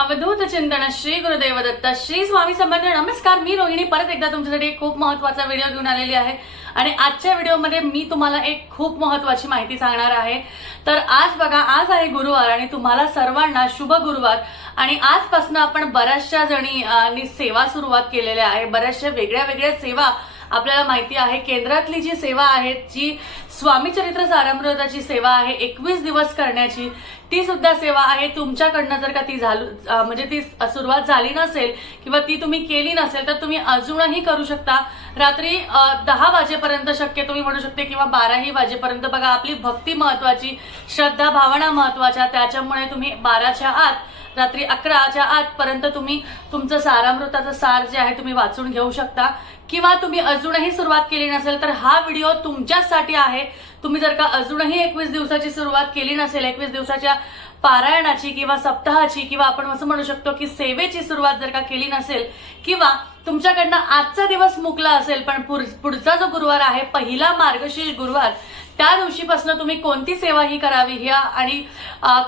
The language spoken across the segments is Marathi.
अवधूत चिंतन श्री गुरुदेव दत्त श्री स्वामी समर्थ नमस्कार. मी रोहिणी. परत एकदा तुमच्यासाठी एक खूप महत्त्वाचा व्हिडिओ घेऊन आलेली आहे. आणि आजच्या व्हिडिओमध्ये मी तुम्हाला एक खूप महत्वाची माहिती सांगणार आहे. तर आज बघा आज आहे गुरुवार आणि तुम्हाला सर्वांना शुभ गुरुवार. आणि आजपासून आपण बऱ्याचशा जणी नी सेवा सुरुवात केलेल्या आहे. बऱ्याचशा वेगळ्या वेगळ्या सेवा आपल्याला माहिती आहे केंद्रातली जी सेवा आहे जी स्वामी चरित्र सारामृताची सेवा आहे एकवीस दिवस करण्याची ती सुद्धा सेवा आहे. तुमच्याकडनं जर का ती झालू म्हणजे ती सुरुवात झाली नसेल किंवा ती तुम्ही केली नसेल तर तुम्ही अजूनही करू शकता. रात्री दहा वाजेपर्यंत शक्य तुम्ही म्हणू शकते किंवा बाराही वाजेपर्यंत. बघा आपली भक्ती महत्वाची श्रद्धा भावना महत्त्वाच्या त्याच्यामुळे तुम्ही बाराच्या आत रात्री अकराच्या आतपर्यंत तुम्ही तुमचं सारामृताचं सार जे आहे तुम्ही वाचून घेऊ शकता. किंवा तुम्ही अजूनही सुरुवात केली नसेल तर हा व्हिडिओ तुमच्यासाठी आहे. तुम्ही जर का अजूनही एकवीस दिवसाची सुरुवात केली नसेल एकवीस दिवसाच्या पारायणाची किंवा सप्ताहाची किंवा आपण असं म्हणू शकतो की सेवेची सुरुवात जर का केली नसेल किंवा तुमच्याकडनं आजचा दिवस मुकला असेल पण पुढचा जो गुरुवार आहे पहिला मार्गशीर्ष गुरुवार त्या दिवशीपासून तुम्ही कोणती सेवा ही करावी? ह्या आणि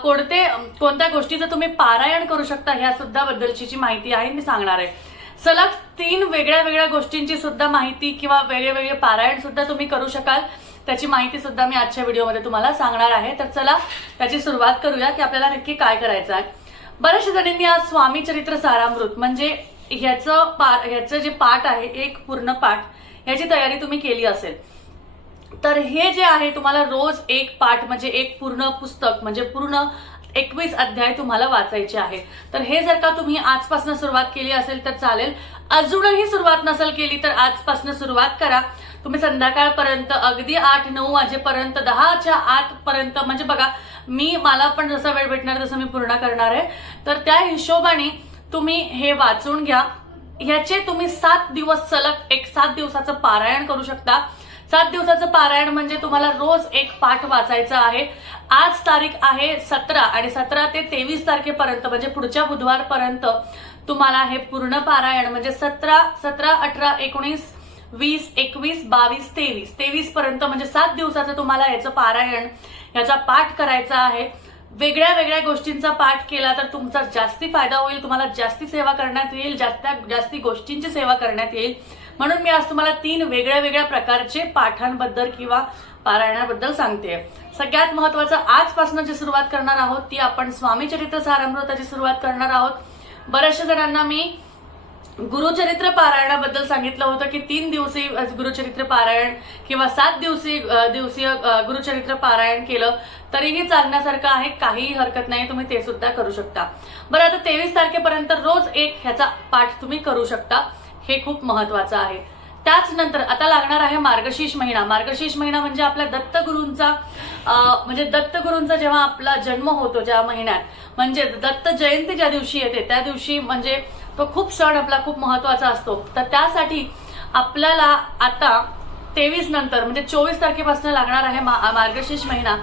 कोणते कोणत्या गोष्टीचं तुम्ही पारायण करू शकता ह्या सुद्धा बद्दलची जी माहिती आहे मी सांगणार आहे. सलग तीन वेगळ्या वेगळ्या गोष्टींची सुद्धा माहिती किंवा वेगळे वेगळे पारायण सुद्धा तुम्ही करू शकाल. त्याची माहिती सुद्धा मी आजच्या व्हिडिओमध्ये तुम्हाला सांगणार आहे. तर चला त्याची सुरुवात करूया की आपल्याला नक्की काय करायचं आहे. बऱ्याचशा जणींनी आज स्वामी चरित्र सारामृत म्हणजे ह्याचं पा- ह्याचं जे पाठ आहे एक पूर्ण पाठ याची तयारी तुम्ही केली असेल. तर हे जे आहे तुम्हाला रोज एक पाठ म्हणजे एक पूर्ण पुस्तक म्हणजे पूर्ण एकवीस अध्याय तुम्हाला वाचायचे आहे तर हे जर का तुम्ही आजपासून सुरुवात केली असेल तर चालेल. अजूनही सुरुवात नसेल केली तर आजपासून सुरुवात करा. तुम्ही संध्याकाळपर्यंत अगदी आठ नऊ वाजेपर्यंत दहाच्या आतपर्यंत म्हणजे बघा मी मला पण जसा वेळ भेटणार तसं मी पूर्ण करणार आहे. तर त्या हिशोबाने तुम्ही हे वाचून घ्या. ह्याचे तुम्ही सात दिवस सलग एक सात दिवसाचं पारायण करू शकता. सात दिवसाचं पारायण म्हणजे तुम्हाला रोज एक पाठ वाचायचा आहे. आज तारीख आहे सतरा आणि सतरा ते तेवीस तारखेपर्यंत म्हणजे पुढच्या बुधवारपर्यंत तुम्हाला हे पूर्ण पारायण म्हणजे सतरा सतरा अठरा एकोणीस वीस एकवीस बावीस तेवीस तेवीस पर्यंत म्हणजे सात दिवसाचं तुम्हाला याचं पारायण याचा पाठ करायचा आहे. वेगळ्या वेगळ्या गोष्टींचा पाठ केला तर तुमचा जास्ती फायदा होईल तुम्हाला जास्ती सेवा करण्यात येईल जास्त जास्ती गोष्टींची सेवा करण्यात येईल. म्हणून मी आज तुम्हाला तीन वेगळ्या वेगळ्या प्रकारचे पाठांबद्दल किंवा पारायणाबद्दल सांगते सगळ्यात महत्वाचं आजपासून जी सुरुवात करणार आहोत ती आपण स्वामी चरित्र सारामृताची सुरुवात करणार आहोत. बऱ्याचशा जणांना मी गुरुचरित्र पारायणाबद्दल सांगितलं होतं की तीन दिवसीय गुरुचरित्र पारायण किंवा सात दिवसीय दिवसीय गुरुचरित्र पारायण केलं तरीही चालण्यासारखं आहे काहीही हरकत नाही तुम्ही ते सुद्धा करू शकता. बरं आता तेवीस तारखेपर्यंत रोज एक ह्याचा पाठ तुम्ही करू शकता. हे खूप महत्वाचं आहे. त्याच नंतर आता लागणार आहे मार्गशीर्ष महिना. मार्गशीर्ष महिना म्हणजे आपल्या दत्तगुरूंचा म्हणजे दत्तगुरूंचा जेव्हा आपला जन्म होतो ज्या महिन्यात म्हणजे दत्त जयंती ज्या दिवशी येते त्या दिवशी म्हणजे तो खूप सण आपला खूप महत्त्वाचा असतो. तर त्यासाठी आपल्याला आता तेवीस नंतर म्हणजे चोवीस तारखेपासून लागणार आहे मार्गशीर्ष महिना.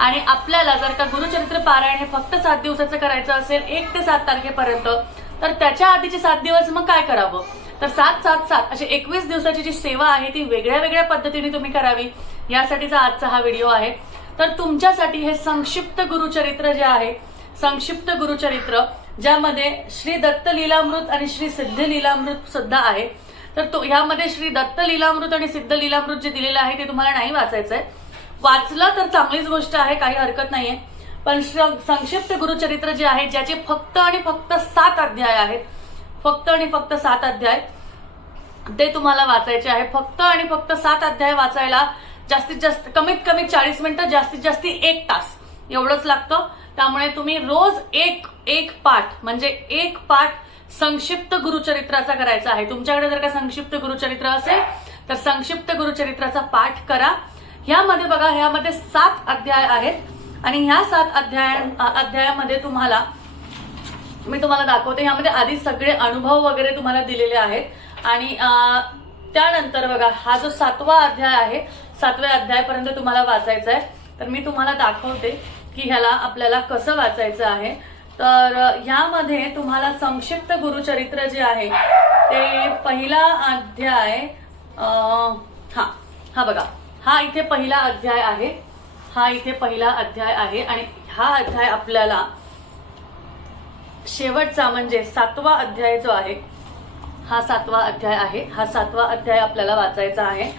आणि आपल्याला जर का गुरुचरित्र पारायण हे फक्त सात दिवसाचं करायचं असेल एक ते सात तारखेपर्यंत तर त्याच्या आधीचे सात दिवस मग काय करावं? तर सात सात सात अशी एकवीस दिवसाची जी सेवा आहे ती वेगळ्या वेगळ्या पद्धतीने तुम्ही करावी. यासाठीचा आजचा हा व्हिडिओ आहे. तर तुमच्यासाठी हे संक्षिप्त गुरुचरित्र जे आहे संक्षिप्त गुरुचरित्र ज्यामध्ये श्री दत्त लीलामृत आणि श्री सिद्ध लीलामृत सुद्धा आहे. तर तो ह्यामध्ये श्री दत्त लीलामृत आणि सिद्ध लीलामृत जे दिलेलं आहे ते तुम्हाला नाही वाचायचं आहे वाचलं तर चांगलीच गोष्ट आहे काही हरकत नाहीये. पण श्र- संक्षिप्त गुरुचरित्र जे आहे ज्याचे फक्त आणि फक्त सात अध्याय आहेत फक्त आणि फक्त सात अध्याय. ते तुम्हाला वाचायचे आहे. फक्त आणि फक्त सात अध्याय वाचायला जास्तीत जास्त कमीत कमी चाळीस मिनिटं जास्तीत जास्त एक तास एवढंच लागतं. त्यामुळे तुम्ही रोज एक एक पाठ म्हणजे एक पाठ संक्षिप्त गुरुचरित्राचा करायचा आहे. तुमच्याकडे जर का संक्षिप्त गुरुचरित्र असेल तर संक्षिप्त गुरुचरित्राचा पाठ करा. ह्यामध्ये बघा ह्यामध्ये सात अध्याय आहेत. आणि ह्या सात अध्याय अध्यायामध्ये तुम्हाला मी तुम्हाला दाखवते. ह्यामध्ये आधी सगळे अनुभव वगैरे तुम्हाला दिलेले आहेत. आणि त्यानंतर बघा हा जो सातवा अध्याय आहे सातव्या अध्यायापर्यंत तुम्हाला वाचायचा आहे. तर मी तुम्हाला दाखवते की ह्याला आपल्याला कसं वाचायचं आहे. तर ह्यामध्ये तुम्हाला संक्षिप्त गुरुचरित्र जे आहे ते पहिला अध्याय हा हा बघा. हा इथे पहिला अध्याय आहे. हा इथे पहिला अध्याय आहे. आणि हा अध्याय आपल्याला शेवटचा म्हणजे सातवा अध्याय जो आहे हा सातवा अध्याय आहे. हा सातवा अध्याय आपल्याला वाचायचा आहे.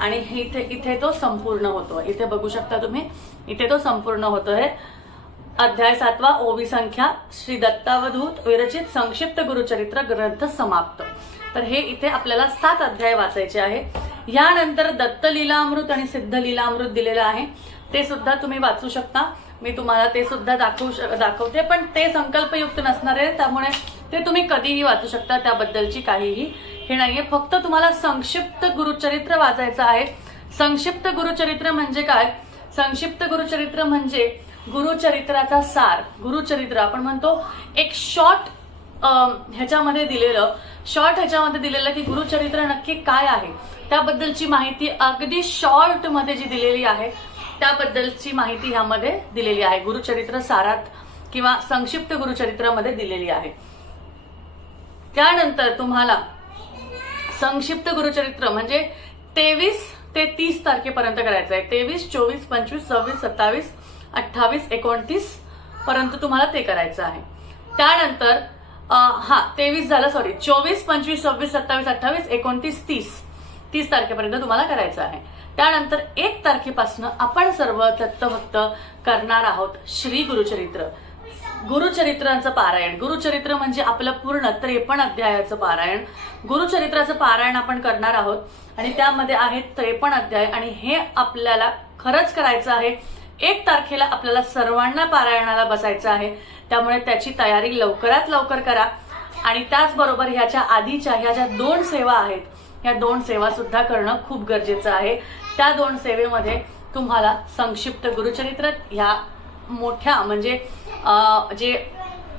आणि इथे इथे तो संपूर्ण होतो. इथे बघू शकता तुम्ही इथे तो संपूर्ण होतो आहे अध्याय सातवा ओवी संख्या श्री दत्तावधूत विरचित संक्षिप्त गुरुचरित्र ग्रंथ समाप्त. तर हे इथे आपल्याला सात अध्याय वाचायचे आहे. यानंतर दत्त लीलामृत आणि सिद्ध लीलामृत दिलेलं आहे. ते सुद्धा तुम्ही वाचू शकता. मी तुम्हाला ते सुद्धा दाखवू श- दाखवते पण ते संकल्पयुक्त नसणार त्यामुळे ते तुम्ही कधीही वाचू शकता त्याबद्दलची काहीही हे नाहीये. फक्त तुम्हाला संक्षिप्त गुरुचरित्र वाचायचं आहे. संक्षिप्त गुरुचरित्र म्हणजे काय? संक्षिप्त गुरुचरित्र म्हणजे गुरुचरित्राचा सार. गुरुचरित्र आपण म्हणतो एक शॉर्ट ह्याच्यामध्ये दिलेलं शॉर्ट ह्याच्यामध्ये दिलेलं की गुरुचरित्र नक्की काय आहे? त्याबद्दलची माहिती अगदी शॉर्टमध्ये जी दिलेली आहे त्याबद्दलची माहिती ह्यामध्ये दिलेली आहे. गुरुचरित्र सारात किंवा संक्षिप्त गुरुचरित्रामध्ये दिलेली आहे. त्यानंतर तुम्हाला संक्षिप्त गुरुचरित्र म्हणजे तेवीस ते तीस तारखेपर्यंत करायचं आहे तेवीस चोवीस पंचवीस सव्वीस सत्तावीस अठ्ठावीस एकोणतीस पर्यंत तुम्हाला ते करायचं आहे. त्यानंतर हा तेवीस झालं सॉरी चोवीस पंचवीस सव्वीस सत्तावीस अठ्ठावीस एकोणतीस तीस तीस तारखेपर्यंत तुम्हाला करायचं आहे. त्यानंतर एक तारखेपासून आपण सर्व दत्तभक्त करणार आहोत श्री गुरुचरित्र. गुरुचरित्रांचं पारायण. गुरुचरित्र म्हणजे आपलं पूर्ण त्रेपण अध्यायाचं पारायण. गुरुचरित्राचं पारायण आपण करणार आहोत आणि त्यामध्ये आहेत त्रेपण अध्याय आणि हे आपल्याला खरंच करायचं आहे. एक तारखेला आपल्याला सर्वांना पारायणाला बसायचं आहे. त्यामुळे त्याची तयारी लवकरात लवकर करा. आणि त्याचबरोबर ह्याच्या आधीच्या ह्या ज्या दोन सेवा आहेत या दोन सेवा सुद्धा करणं खूप गरजेचं आहे. त्या दोन सेवेमध्ये तुम्हाला संक्षिप्त गुरुचरित्र ह्या मोठ्या म्हणजे जे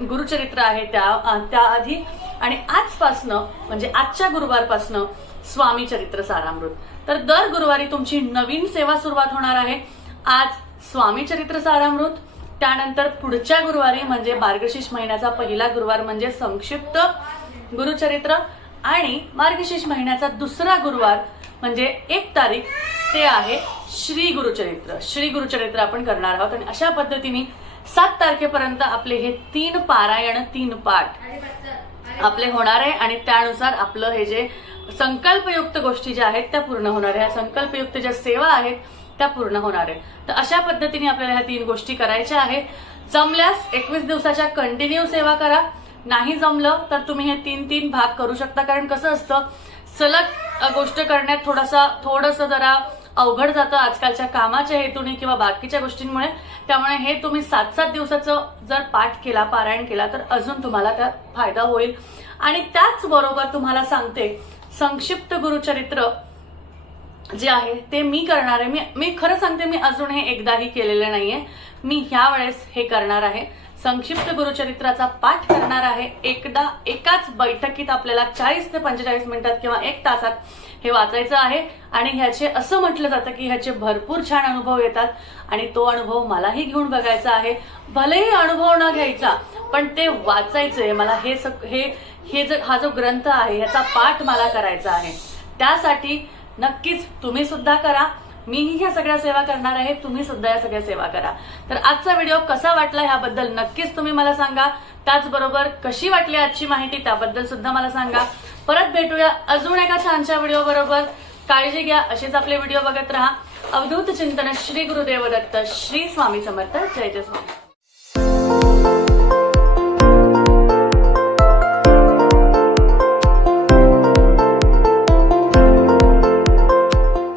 गुरुचरित्र आहे त्या त्याआधी आणि आजपासनं म्हणजे आजच्या गुरुवारपासनं स्वामी चरित्र सारामृत. तर दर गुरुवारी तुमची नवीन सेवा सुरुवात होणार आहे. आज स्वामी चरित्र सारामृत त्यानंतर पुढच्या गुरुवारी म्हणजे मार्गशीर्ष महिन्याचा पहिला गुरुवार म्हणजे संक्षिप्त गुरुचरित्र आणि मार्गशीर्ष महिन्याचा दुसरा गुरुवार म्हणजे एक तारीख ते आहे श्री गुरुचरित्र. श्री गुरुचरित्र आपण करणार आहोत आणि अशा पद्धतीने सात तारखेपर्यंत आपले हे तीन पारायण तीन पाठ आपले होणार आहे आणि त्यानुसार आपलं हे जे संकल्पयुक्त गोष्टी ज्या आहेत त्या पूर्ण होणार आहे. संकल्पयुक्त ज्या सेवा आहेत त्या पूर्ण होणार आहे तर अशा पद्धतीने आपल्याला ह्या तीन गोष्टी करायच्या आहेत. जमल्यास एकवीस दिवसाच्या कंटिन्यू सेवा करा. नाही जमलं तर तुम्ही हे तीन तीन भाग करू शकता. कारण कसं असतं सलग गोष्ट करण्यात थोडासा थोडंसं जरा अवघड जातं आजकालच्या कामाच्या हेतूने किंवा बाकीच्या गोष्टींमुळे. त्यामुळे हे तुम्ही सात सात दिवसाचं जर पाठ केला पारायण केला तर अजून तुम्हाला त्यात फायदा होईल. आणि त्याचबरोबर तुम्हाला सांगते संक्षिप्त गुरुचरित्र जे आहे ते मी करणार आहे. मी मी खरं सांगते मी अजून हे एकदाही केलेलं नाहीये. मी ह्या वेळेस हे करणार आहे. संक्षिप्त गुरुचरित्राचा पाठ करणार आहे. एकदा एकाच बैठकीत आपल्याला चाळीस ते पंचेचाळीस मिनिटात किंवा एक तासात हे वाचायचं आहे. आणि ह्याचे असं म्हटलं जातं की ह्याचे भरपूर छान अनुभव येतात. आणि तो अनुभव मलाही घेऊन बघायचा आहे. भलेही अनुभव न घ्यायचा पण ते वाचायचंय. मला हे सग- हे हे जो हा जो ग्रंथ आहे ह्याचा पाठ मला करायचा आहे. त्यासाठी नक्कीच तुम्ही सुद्धा करा. मीही ह्या सगळ्या सेवा करणार आहे तुम्ही सुद्धा या सगळ्या सेवा करा. तर आजचा व्हिडिओ कसा वाटला ह्याबद्दल नक्कीच तुम्ही मला सांगा. त्याचबरोबर कशी वाटली आजची माहिती त्याबद्दल सुद्धा मला सांगा. परत भेटूया अजून एका छानशा व्हिडिओ बरोबर. काळजी घ्या असेच आपले व्हिडिओ बघत राहा. अवधूत चिंतन श्री गुरुदेव दत्त श्री स्वामी समर्थ जय जय स्वामी.